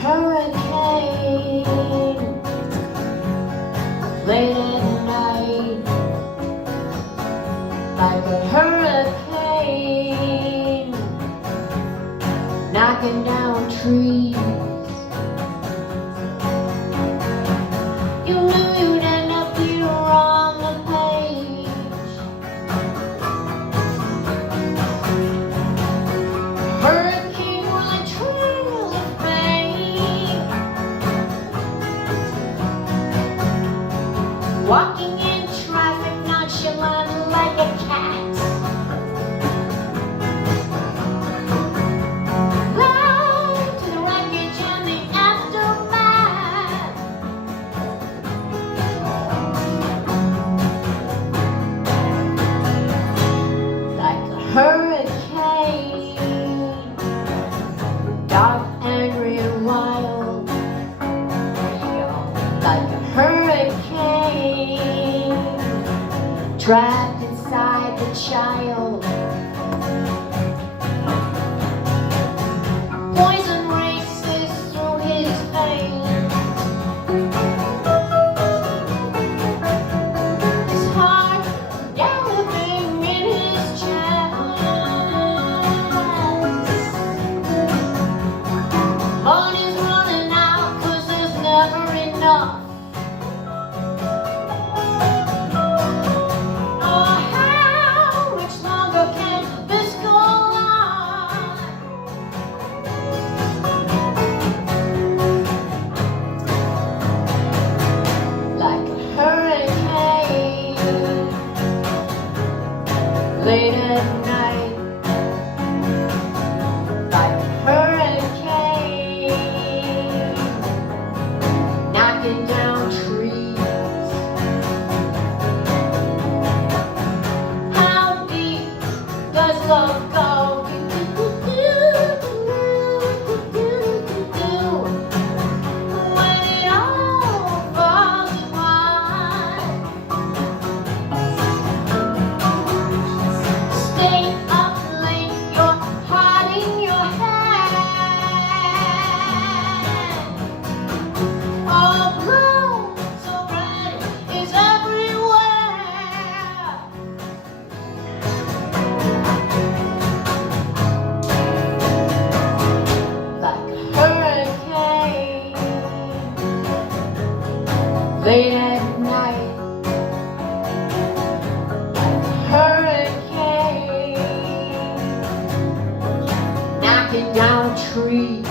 hurricane late at night, like a hurricane knocking down trees. You knew you'd end up here on the page. Hurricane will a trail of fame, walking in traffic nonchalant like a cat. Live to the wreckage and the aftermath. Like a hurricane, dark, angry, and wild. Like a hurricane, trapped inside the child. Poison races through his veins. His heart galloping in his chest. Money's running out 'cause there's never enough. Oh, how much longer can this go on? Like a hurricane late at night, like a hurricane knocking down trees. How deep does love go? When it all falls apart. Stay up late, your heart in your hand. All blue, so red is everywhere. Like a hurricane late at night, like a hurricane knocking down trees.